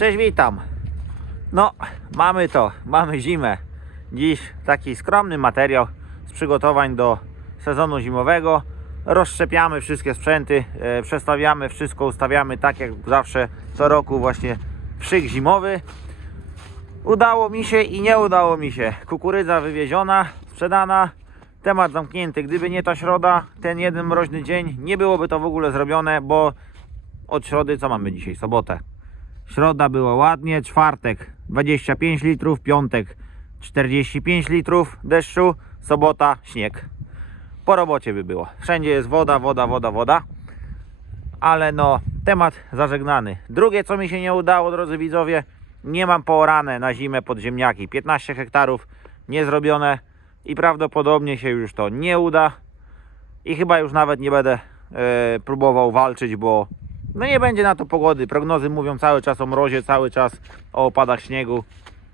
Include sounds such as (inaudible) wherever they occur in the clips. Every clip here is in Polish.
Cześć, witam. No, mamy to, mamy zimę. Dziś taki skromny materiał z przygotowań do sezonu zimowego. Rozszczepiamy wszystkie sprzęty, e, przestawiamy wszystko, ustawiamy tak jak zawsze co roku właśnie szyk zimowy. Udało mi się i nie udało mi się. Kukurydza wywieziona, sprzedana. Temat zamknięty. Gdyby nie ta środa, ten jeden mroźny dzień, nie byłoby to w ogóle zrobione, bo od środy co mamy dzisiaj? Sobotę. Środa była ładnie, czwartek 25 litrów, piątek 45 litrów deszczu, sobota śnieg. Po robocie by było. Wszędzie jest woda, woda, woda, woda. Ale no, temat zażegnany. Drugie, co mi się nie udało, drodzy widzowie, nie mam poorane na zimę pod ziemniaki. 15 hektarów nie zrobione i prawdopodobnie się już to nie uda. I chyba już nawet nie będę e, próbował walczyć, bo no nie będzie na to pogody. Prognozy mówią cały czas o mrozie, cały czas o opadach śniegu.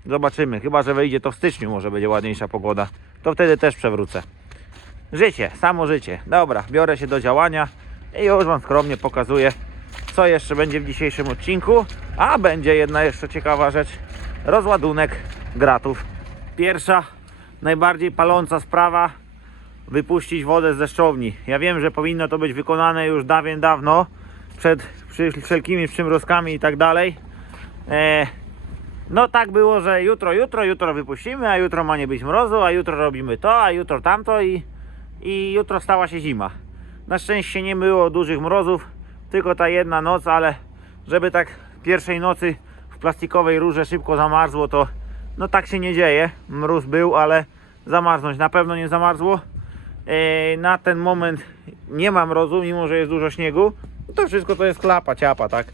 Zobaczymy. Chyba, że wyjdzie to w styczniu, może będzie ładniejsza pogoda. To wtedy też przewrócę. Życie, samo życie. Dobra, biorę się do działania i już Wam skromnie pokazuję, co jeszcze będzie w dzisiejszym odcinku. A będzie jedna jeszcze ciekawa rzecz. Rozładunek gratów. Pierwsza, najbardziej paląca sprawa wypuścić wodę z deszczowni. Ja wiem, że powinno to być wykonane już dawien dawno, przed wszelkimi przymrozkami i tak dalej. E, no tak było, że jutro, jutro, jutro wypuścimy, a jutro ma nie być mrozu, a jutro robimy to, a jutro tamto i, i jutro stała się zima. Na szczęście nie było dużych mrozów, tylko ta jedna noc, ale żeby tak pierwszej nocy w plastikowej rurze szybko zamarzło, to no tak się nie dzieje. Mróz był, ale zamarznąć na pewno nie zamarzło. E, na ten moment nie ma mrozu, mimo że jest dużo śniegu. To wszystko to jest klapa, ciapa, tak?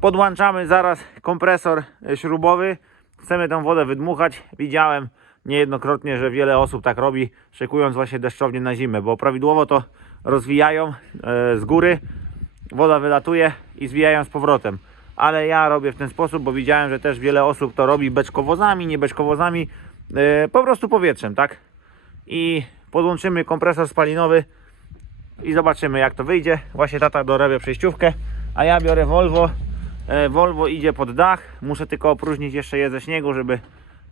Podłączamy zaraz kompresor e, śrubowy. Chcemy tę wodę wydmuchać. Widziałem niejednokrotnie, że wiele osób tak robi, szykując właśnie deszczownię na zimę, bo prawidłowo to rozwijają e, z góry, woda wylatuje i zwijają z powrotem. Ale ja robię w ten sposób, bo widziałem, że też wiele osób to robi beczkowozami, nie beczkowozami, e, po prostu powietrzem, tak? I podłączymy kompresor spalinowy i zobaczymy jak to wyjdzie. Właśnie tata dorabia przejściówkę, a ja biorę Volvo. E, Volvo idzie pod dach. Muszę tylko opróżnić jeszcze je ze śniegu, żeby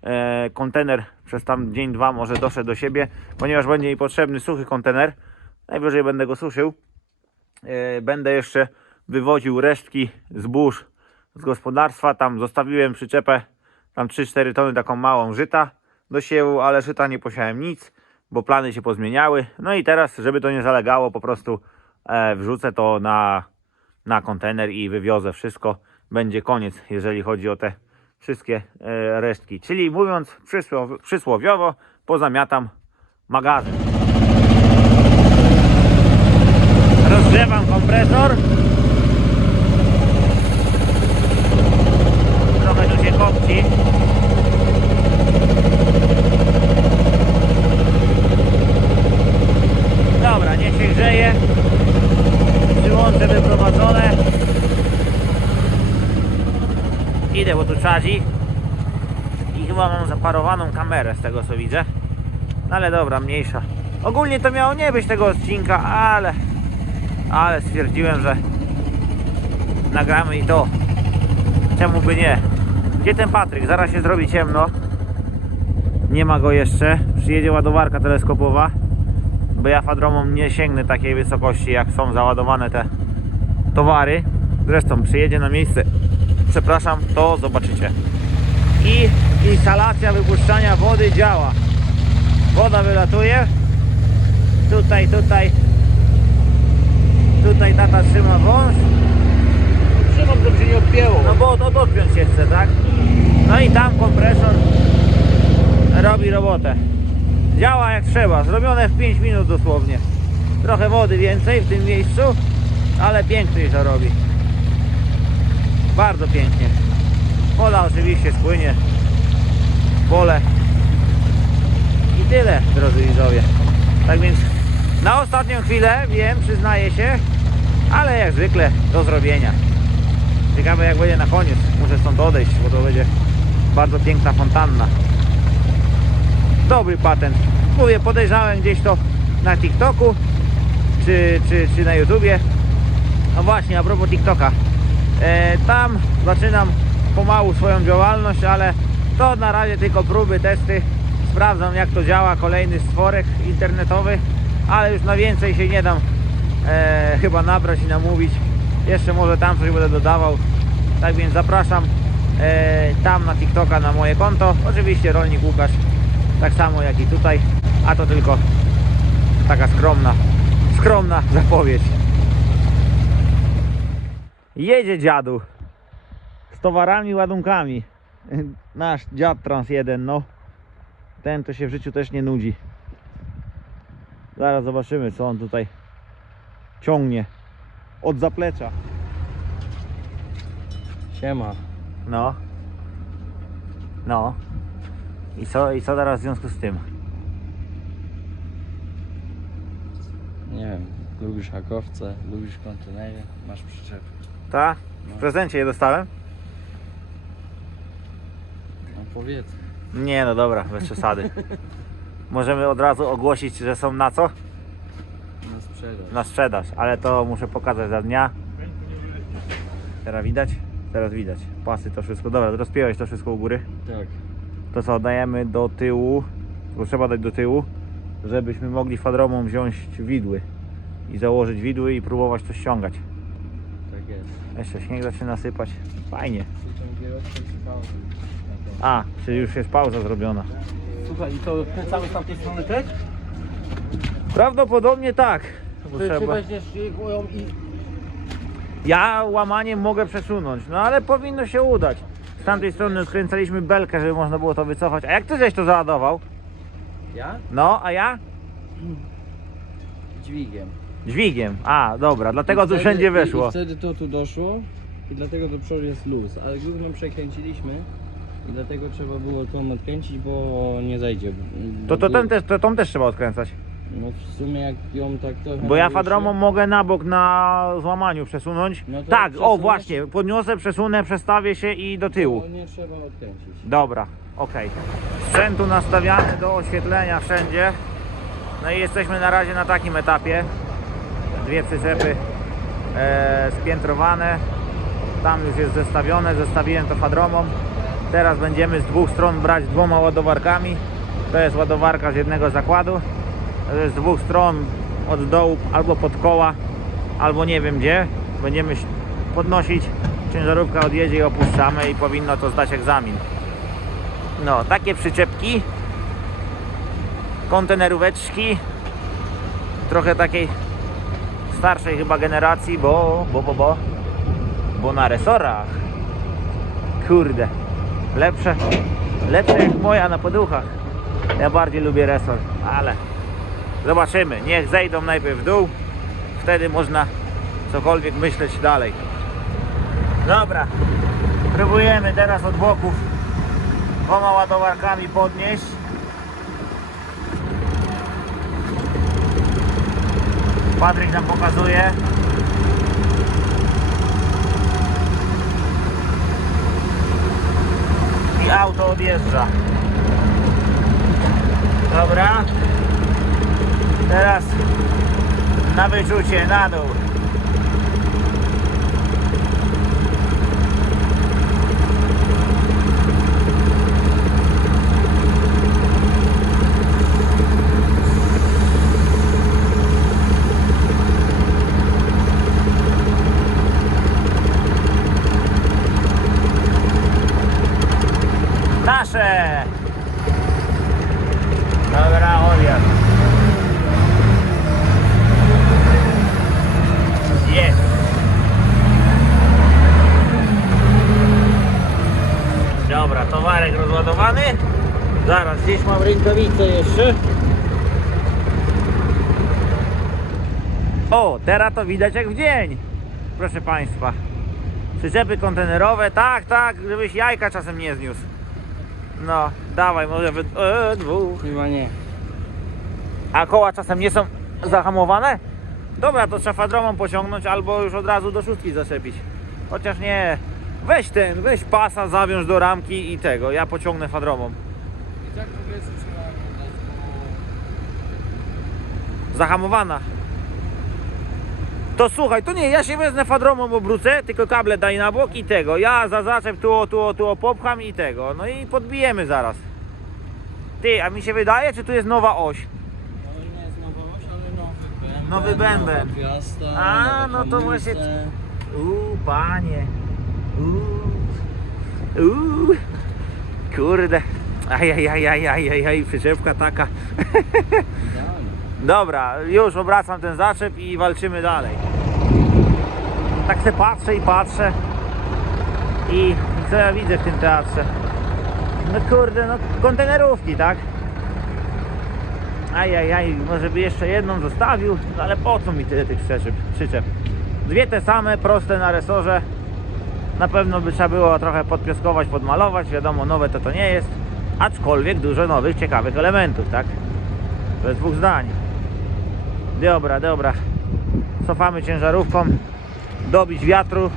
e, kontener przez tam dzień, dwa może doszedł do siebie, ponieważ będzie mi potrzebny suchy kontener. Najwyżej będę go suszył. E, Będę jeszcze wywoził resztki zbóż z gospodarstwa. Tam zostawiłem przyczepę, tam 3-4 tony taką małą żyta do siewu, ale żyta nie posiałem nic, bo plany się pozmieniały. No i teraz, żeby to nie zalegało, po prostu e, wrzucę to na, na kontener i wywiozę wszystko. Będzie koniec, jeżeli chodzi o te wszystkie e, resztki. Czyli mówiąc przysłow, przysłowiowo, pozamiatam magazyn. Rozgrzewam kompresor. Trochę tu się kopci. Dobra, niech się grzeje. Przyłącze wyprowadzone. Idę, bo tu czadzi. I chyba mam zaparowaną kamerę z tego co widzę. No ale dobra, mniejsza. Ogólnie to miało nie być tego odcinka, ale ale stwierdziłem, że nagramy i to. Czemu by nie? Gdzie ten Patryk? Zaraz się zrobi ciemno. Nie ma go jeszcze. Przyjedzie ładowarka teleskopowa. Bo ja fadromą nie sięgnę takiej wysokości, jak są załadowane te towary. Zresztą przyjedzie na miejsce. Przepraszam, to zobaczycie. I instalacja wypuszczania wody działa. Woda wylatuje. Tutaj, tutaj Tutaj tata trzyma wąż. Trzymam, żeby się nie odpięło. No bo to dopiąć się chce, tak? No i tam kompresor robi robotę. Działa jak trzeba. Zrobione w 5 minut dosłownie. Trochę wody więcej w tym miejscu, ale pięknie to robi. Bardzo pięknie. Woda oczywiście spłynie w pole. I tyle, drodzy widzowie. Tak więc na ostatnią chwilę, wiem, przyznaję się, ale jak zwykle do zrobienia. Ciekawe jak będzie na koniec. Muszę stąd odejść, bo to będzie bardzo piękna fontanna. Dobry patent. Mówię, podejrzałem gdzieś to na TikToku czy, czy, czy na YouTubie. No właśnie, a propos TikToka. E, tam zaczynam pomału swoją działalność, ale to na razie tylko próby, testy. Sprawdzam jak to działa, kolejny stworek internetowy, ale już na więcej się nie dam e, chyba nabrać i namówić. Jeszcze może tam coś będę dodawał. Tak więc zapraszam e, tam na TikToka na moje konto. Oczywiście rolnik Łukasz, tak samo jak i tutaj, a to tylko taka skromna, skromna zapowiedź. Jedzie dziadu towarami, ładunkami. Nasz dziad trans jeden, no. Ten to się w życiu też nie nudzi. Zaraz zobaczymy, co on tutaj ciągnie od zaplecza. Siema. No. No. I co, I co teraz w związku z tym? Nie wiem, lubisz hakowce, lubisz kontenery, masz przyczepy. Ta? No. W prezencie je dostałem? No powiedz. Nie, no dobra, bez przesady. Możemy od razu ogłosić, że są na co? Na sprzedaż. Na sprzedaż, ale to muszę pokazać za dnia. Teraz widać? Teraz widać. Pasy to wszystko. Dobra, rozpiąłeś to wszystko u góry. Tak. To co, dajemy do tyłu, bo trzeba dać do tyłu, żebyśmy mogli fadromą wziąć widły i założyć widły i próbować to ściągać. Tak jest. Jeszcze śnieg zaczyna nasypać. Fajnie. A, czyli już jest pauza zrobiona. Słuchaj, i to kręcamy z tamtej strony też? Prawdopodobnie tak. Bo Ty, ty trzeba... weźmiesz ją i... Ja łamaniem mogę przesunąć, no ale powinno się udać. Z tamtej strony odkręcaliśmy belkę, żeby można było to wycofać. A jak ty żeś to załadował? Ja? No, a ja? Dźwigiem. Dźwigiem. A, dobra, dlatego I tu wtedy- wszędzie i- weszło. I wtedy to tu doszło i dlatego do przodu jest luz, ale gówno przekręciliśmy i dlatego trzeba było tą odkręcić, bo nie zajdzie. To, to, ten też, to tą też trzeba odkręcać. No w sumie jak ją tak trochę... Bo ja fadromą mogę na bok na złamaniu przesunąć. No to tak, o przesuniesz? właśnie, podniosę, przesunę, przestawię się i do tyłu. To nie trzeba odkręcić. Dobra, ok. Sprzętu nastawiany do oświetlenia wszędzie. No i jesteśmy na razie na takim etapie. Dwie przyczepy e, spiętrowane. Tam już jest zestawione, zestawiłem to fadromą. Teraz będziemy z dwóch stron brać dwoma ładowarkami. To jest ładowarka z jednego zakładu. Z dwóch stron od dołu albo pod koła, albo nie wiem gdzie. Będziemy podnosić. Ciężarówka odjedzie i opuszczamy i powinno to zdać egzamin. No, takie przyczepki. Konteneróweczki. Trochę takiej starszej chyba generacji, bo, bo, bo, bo, bo na resorach. Kurde, lepsze, lepsze jak moja na poduchach. Ja bardziej lubię resor, ale zobaczymy. Niech zejdą najpierw w dół, wtedy można cokolwiek myśleć dalej. Dobra, próbujemy teraz od boków dwoma ładowarkami podnieść. Patryk nam pokazuje. I auto odjeżdża. Dobra. Teraz na wyczucie na dół. Nasze! Dobra, odjazd. Jest. Dobra, towarek rozładowany. Zaraz, gdzieś mam rękawice jeszcze. O, teraz to widać jak w dzień. Proszę Państwa. Przyczepy kontenerowe, tak, tak, żebyś jajka czasem nie zniósł. No, dawaj, może wy... E, dwóch. Chyba nie. A koła czasem nie są zahamowane? Dobra, to trzeba fadromą pociągnąć albo już od razu do szóstki zaczepić. Chociaż nie. Weź ten, weź pasa, zawiąż do ramki i tego. Ja pociągnę fadromą. I tak w ogóle trzeba oglądać, Zahamowana. To słuchaj, to nie, ja się wezmę fadromą obrócę, tylko kable daj na bok i tego. Ja za zaczep tu, o, tu, o, tu o, popcham i tego. No i podbijemy zaraz. Ty, a mi się wydaje, czy tu jest nowa oś? Ale nowy bęben. A, no to właśnie- Uuu, panie. Uuu. Uuu. Kurde. Ajajajajajajaj, przyczepka taka. Dobra, już obracam ten zaczep i walczymy dalej. Tak se patrzę i patrzę. I co ja widzę w tym teatrze? No kurde, no kontenerówki, tak? Ajajaj, może by jeszcze jedną zostawił, no ale po co mi tyle tych przyczep? przyczep? Dwie te same, proste na resorze. Na pewno by trzeba było trochę podpioskować, podmalować, wiadomo, nowe to to nie jest. Aczkolwiek dużo nowych, ciekawych elementów, tak? Bez dwóch zdań. Dobra, dobra. Cofamy ciężarówką. Dobić wiatru,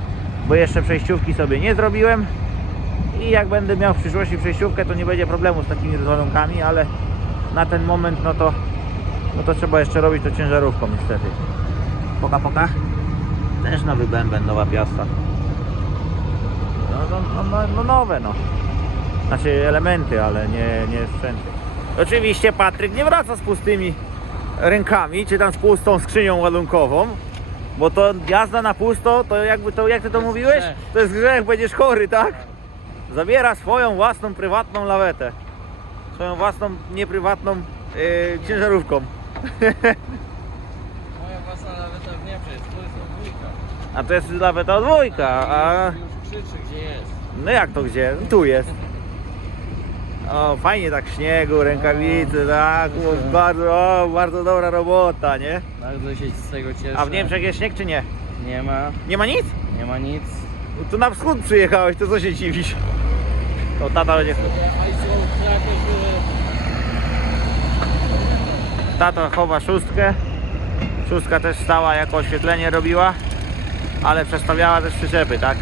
bo jeszcze przejściówki sobie nie zrobiłem. I jak będę miał w przyszłości przejściówkę, to nie będzie problemu z takimi rozładunkami, ale na ten moment no to, no to trzeba jeszcze robić to ciężarówką niestety. Poka, poka. Też nowy bęben, nowa piasta. No, no, no, no, no nowe no. Znaczy elementy, ale nie, nie sprzęty. Oczywiście Patryk nie wraca z pustymi rękami, czy tam z pustą skrzynią ładunkową, bo to jazda na pusto, to jakby to, jak ty to jest mówiłeś? grzech. To jest grzech, będziesz chory, tak? Zabiera swoją własną, prywatną lawetę. Swoją własną, nieprywatną yy, ciężarówką. (laughs) Moja własna laweta w Niemczech, to jest dwójka. A to jest laweta dwójka, a... Już krzyczy, gdzie jest. No jak to gdzie? Tu jest. O, fajnie tak śniegu, rękawice, tak, o, bardzo, o, bardzo dobra robota, nie? Bardzo się z tego cieszę. A w Niemczech jest śnieg czy nie? Nie ma, Nie ma nic? nie ma nic. Tu na wschód przyjechałeś, to co się dziwisz? To tata będzie... Tata chowa szóstkę. Szóstka też stała jako oświetlenie robiła, ale przestawiała też przyczepy, tak?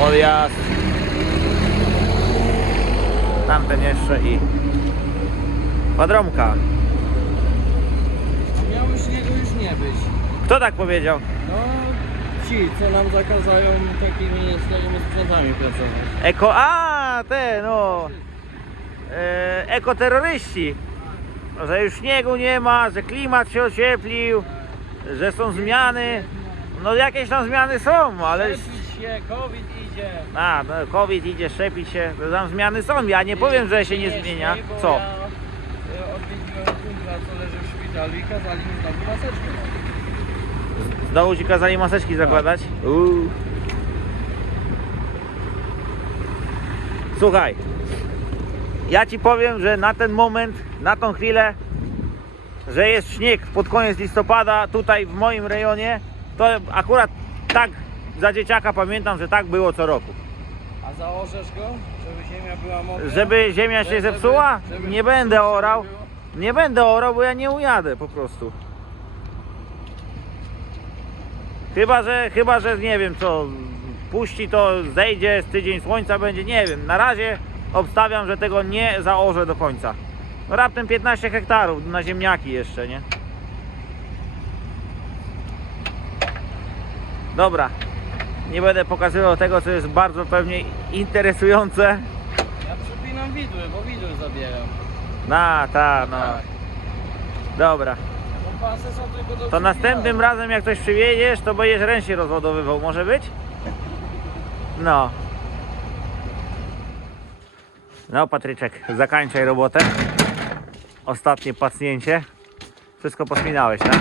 Odjazd. Tamten jeszcze i... Padromka. Miało śniegu już nie być. Kto tak powiedział? No ci, co nam zakazają takimi starymi sprzętami pracować. Eko... A, te no... E, ekoterroryści. Że już śniegu nie ma, że klimat się ocieplił, że są zmiany. No jakieś tam zmiany są, ale... Się, COVID idzie. A, no, COVID idzie szczepić się, to tam zmiany są. Ja nie powiem, że się nie zmienia. śmiej, bo Co? Ja e, odwiedziłem kumpla, co leży w szpitalu i kazali mi znowu maseczkę. Znowu ci kazali maseczki zakładać? Uuu. Słuchaj, ja ci powiem, że na ten moment, na tą chwilę, że jest śnieg pod koniec listopada tutaj w moim rejonie, to akurat tak za dzieciaka pamiętam, że tak było co roku. A zaorzesz go, żeby ziemia była mokra? Żeby ziemia się Żeby- zepsuła, żeby- nie będę żeby orał. było? Nie będę orał, bo ja nie ujadę po prostu. Chyba, że, chyba, że nie wiem co, puści to, zejdzie, z tydzień słońca będzie, nie wiem. Na razie obstawiam, że tego nie zaorzę do końca. No raptem 15 hektarów na ziemniaki jeszcze, nie? Dobra, nie będę pokazywał tego, co jest bardzo pewnie interesujące. Ja przypinam widły, bo widły zabieram. Na, ta, no. Tak. Dobra. Bo pasy są tylko do To następnym razem jak ktoś przywieziesz, to będziesz ręcznie rozładowywał, może być? No. No Patryczek, zakańczaj robotę. Ostatnie pacnięcie. Wszystko pospinałeś, tak?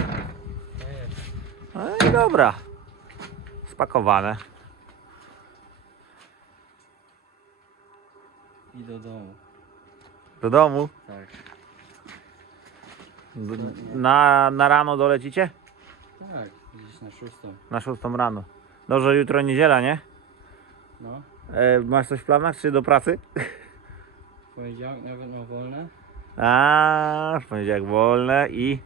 No i dobra. Spakowane. I do domu. Do domu. Tak. Na, na rano dolecicie? Tak, gdzieś na szóstą. Na szóstą rano. Dobrze, jutro niedziela, nie? No. E, masz coś w planach, czy do pracy? W poniedziałek nawet mam wolne. A, w poniedziałek wolne i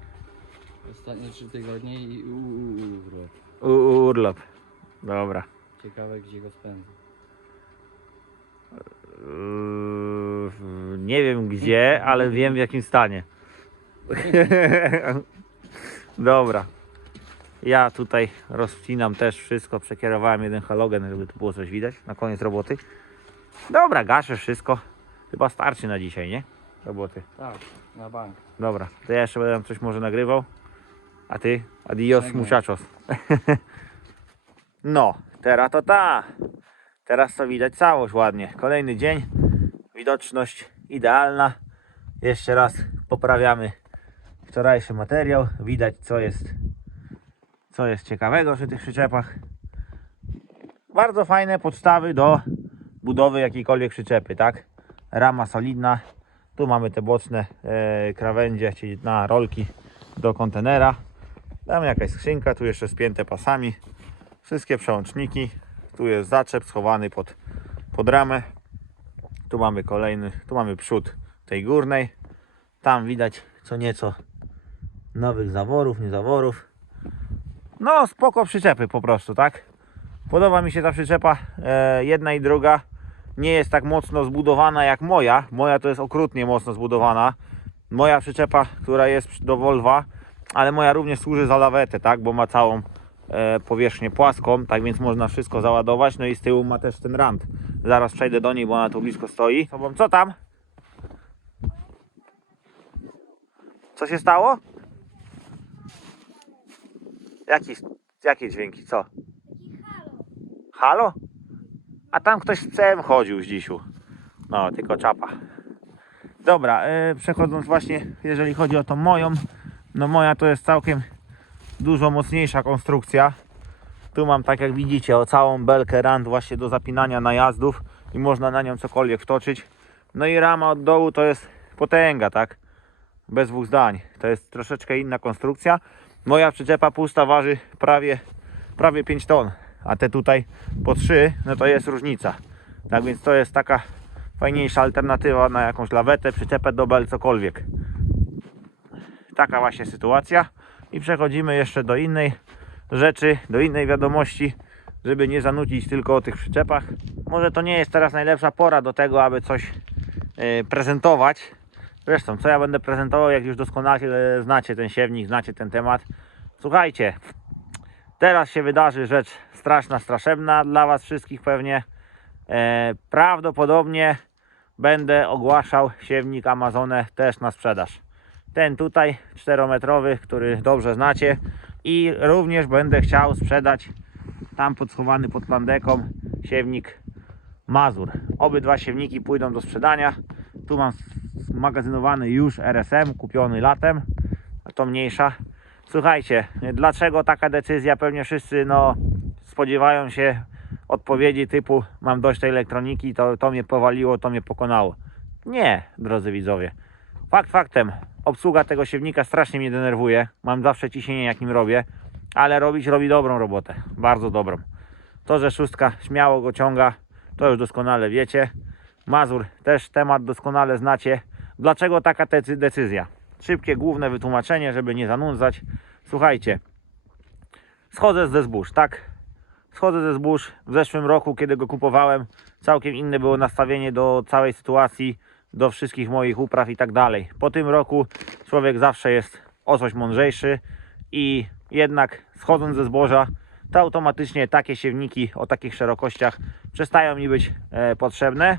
Ostatnie trzy tygodnie i u, u, u, urlop. u, u, urlop. Dobra. Ciekawe gdzie go spędzę. Yy, nie wiem gdzie, ale wiem w jakim stanie. (laughs) Dobra. Ja tutaj rozcinam też wszystko, przekierowałem jeden halogen, żeby tu było coś widać na koniec roboty. Dobra, gaszę wszystko. Chyba starczy na dzisiaj, nie? Roboty. Tak, na bank. Dobra, to ja jeszcze będę coś może nagrywał. A ty? Adios Żegnam. muchachos. (laughs) no, teraz to ta. Teraz to widać całość ładnie. Kolejny dzień. Widoczność idealna. Jeszcze raz poprawiamy wczorajszy materiał. Widać co jest co jest ciekawego przy tych przyczepach. Bardzo fajne podstawy do budowy jakiejkolwiek przyczepy, tak? Rama solidna. Tu mamy te boczne e, krawędzie, czyli na rolki do kontenera. Tam jakaś skrzynka, tu jeszcze spięte pasami. Wszystkie przełączniki. Tu jest zaczep schowany pod, pod ramę. Tu mamy kolejny, tu mamy przód tej górnej. Tam widać co nieco nowych zaworów, nie zaworów. No spoko przyczepy po prostu, tak? Podoba mi się ta przyczepa, e, jedna i druga. Nie jest tak mocno zbudowana jak moja. Moja to jest okrutnie mocno zbudowana. Moja przyczepa, która jest do Volva, ale moja również służy za lawetę, tak? Bo ma całą powierzchnię płaską, tak więc można wszystko załadować. No i z tyłu ma też ten rand. Zaraz przejdę do niej, bo ona tu blisko stoi. Sobą, co tam? Co się stało? Jaki, jakie dźwięki, co? Halo? A tam ktoś z psem chodził z dzisiu. No, tylko czapa. Dobra, e, przechodząc właśnie, jeżeli chodzi o tą moją, no moja to jest całkiem dużo mocniejsza konstrukcja. Tu mam, tak jak widzicie, o całą belkę rand właśnie do zapinania najazdów i można na nią cokolwiek wtoczyć. No i rama od dołu to jest potęga, tak? Bez dwóch zdań. To jest troszeczkę inna konstrukcja. Moja przyczepa pusta waży prawie, prawie 5 ton, a te tutaj po 3, no to jest różnica. Tak więc to jest taka fajniejsza alternatywa na jakąś lawetę, przyczepę do bel, cokolwiek. Taka właśnie sytuacja. I przechodzimy jeszcze do innej rzeczy, do innej wiadomości, żeby nie zanudzić tylko o tych przyczepach. Może to nie jest teraz najlepsza pora do tego, aby coś e, prezentować. Zresztą, co ja będę prezentował, jak już doskonale znacie ten siewnik, znacie ten temat. Słuchajcie, teraz się wydarzy rzecz straszna, straszebna dla Was wszystkich pewnie. E, prawdopodobnie będę ogłaszał siewnik Amazonę też na sprzedaż. Ten tutaj 4-metrowy, który dobrze znacie i również będę chciał sprzedać tam podschowany pod plandeką siewnik Mazur. Obydwa siewniki pójdą do sprzedania. Tu mam zmagazynowany już RSM, kupiony latem, a to mniejsza. Słuchajcie, dlaczego taka decyzja? Pewnie wszyscy no, spodziewają się odpowiedzi typu mam dość tej elektroniki, to, to mnie powaliło, to mnie pokonało. Nie, drodzy widzowie. Fakt faktem, obsługa tego siewnika strasznie mnie denerwuje. Mam zawsze ciśnienie jak nim robię, ale robić robi dobrą robotę, bardzo dobrą. To, że szóstka śmiało go ciąga, to już doskonale wiecie. Mazur też temat doskonale znacie. Dlaczego taka decy- decyzja? Szybkie, główne wytłumaczenie, żeby nie zanudzać. Słuchajcie, schodzę ze zbóż, tak? Schodzę ze zbóż. W zeszłym roku, kiedy go kupowałem, całkiem inne było nastawienie do całej sytuacji, do wszystkich moich upraw i tak dalej. Po tym roku człowiek zawsze jest o coś mądrzejszy i jednak schodząc ze zboża, to automatycznie takie siewniki o takich szerokościach przestają mi być e, potrzebne.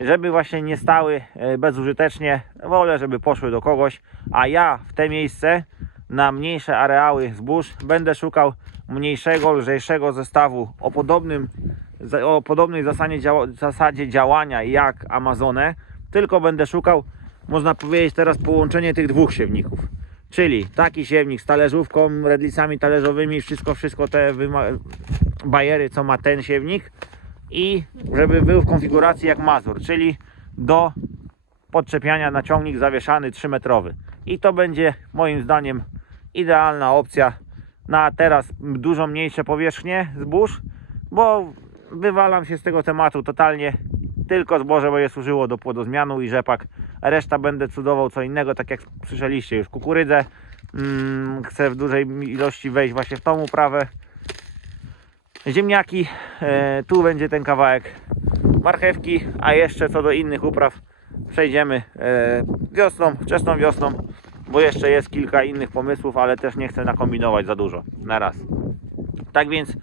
Żeby właśnie nie stały e, bezużytecznie, wolę, żeby poszły do kogoś, a ja w te miejsce na mniejsze areały zbóż będę szukał mniejszego, lżejszego zestawu o podobnym o podobnej zasadzie, zasadzie działania jak Amazonę, tylko będę szukał, można powiedzieć teraz połączenie tych dwóch siewników. Czyli taki siewnik z talerzówką, redlicami talerzowymi, wszystko, wszystko te bajery, co ma ten siewnik i żeby był w konfiguracji jak Mazur, czyli do podczepiania na ciągnik zawieszany 3 metrowy. I to będzie moim zdaniem idealna opcja na teraz dużo mniejsze powierzchnie zbóż, bo wywalam się z tego tematu totalnie. Tylko zboże będzie służyło do płodozmianu i rzepak. Reszta będę cudował co innego, tak jak słyszeliście już kukurydzę. Mm, chcę w dużej ilości wejść właśnie w tą uprawę. Ziemniaki, e, tu będzie ten kawałek marchewki, a jeszcze co do innych upraw przejdziemy e, wiosną, wczesną wiosną bo jeszcze jest kilka innych pomysłów, ale też nie chcę nakombinować za dużo na raz. Tak więc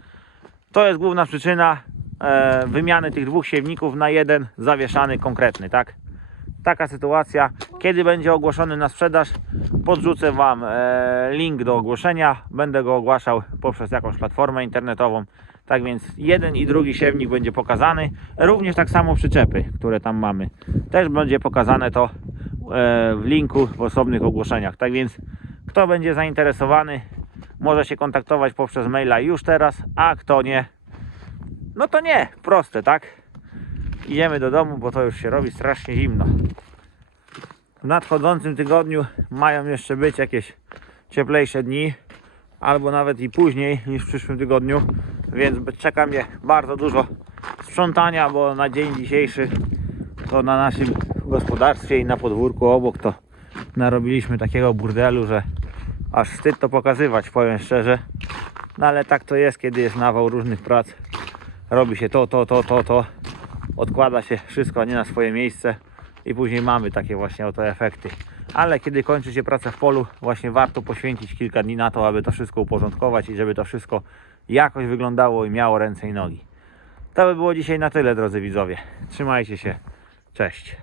to jest główna przyczyna e, wymiany tych dwóch siewników na jeden zawieszany konkretny, tak? Taka sytuacja. Kiedy będzie ogłoszony na sprzedaż, podrzucę Wam e, link do ogłoszenia. Będę go ogłaszał poprzez jakąś platformę internetową. Tak więc jeden i drugi siewnik będzie pokazany. Również tak samo przyczepy, które tam mamy. Też będzie pokazane to e, w linku w osobnych ogłoszeniach. Tak więc kto będzie zainteresowany, może się kontaktować poprzez maila już teraz, a kto nie, no to nie, proste, tak? Idziemy do domu, bo to już się robi strasznie zimno. W nadchodzącym tygodniu mają jeszcze być jakieś cieplejsze dni, albo nawet i później niż w przyszłym tygodniu, więc czeka mnie bardzo dużo sprzątania, bo na dzień dzisiejszy to na naszym gospodarstwie i na podwórku obok to narobiliśmy takiego burdelu, że aż wstyd to pokazywać, powiem szczerze. No ale tak to jest, kiedy jest nawał różnych prac. Robi się to, to, to, to, to. Odkłada się wszystko nie na swoje miejsce i później mamy takie właśnie oto efekty. Ale kiedy kończy się praca w polu, właśnie warto poświęcić kilka dni na to, aby to wszystko uporządkować i żeby to wszystko jakoś wyglądało i miało ręce i nogi. To by było dzisiaj na tyle, drodzy widzowie. Trzymajcie się. Cześć.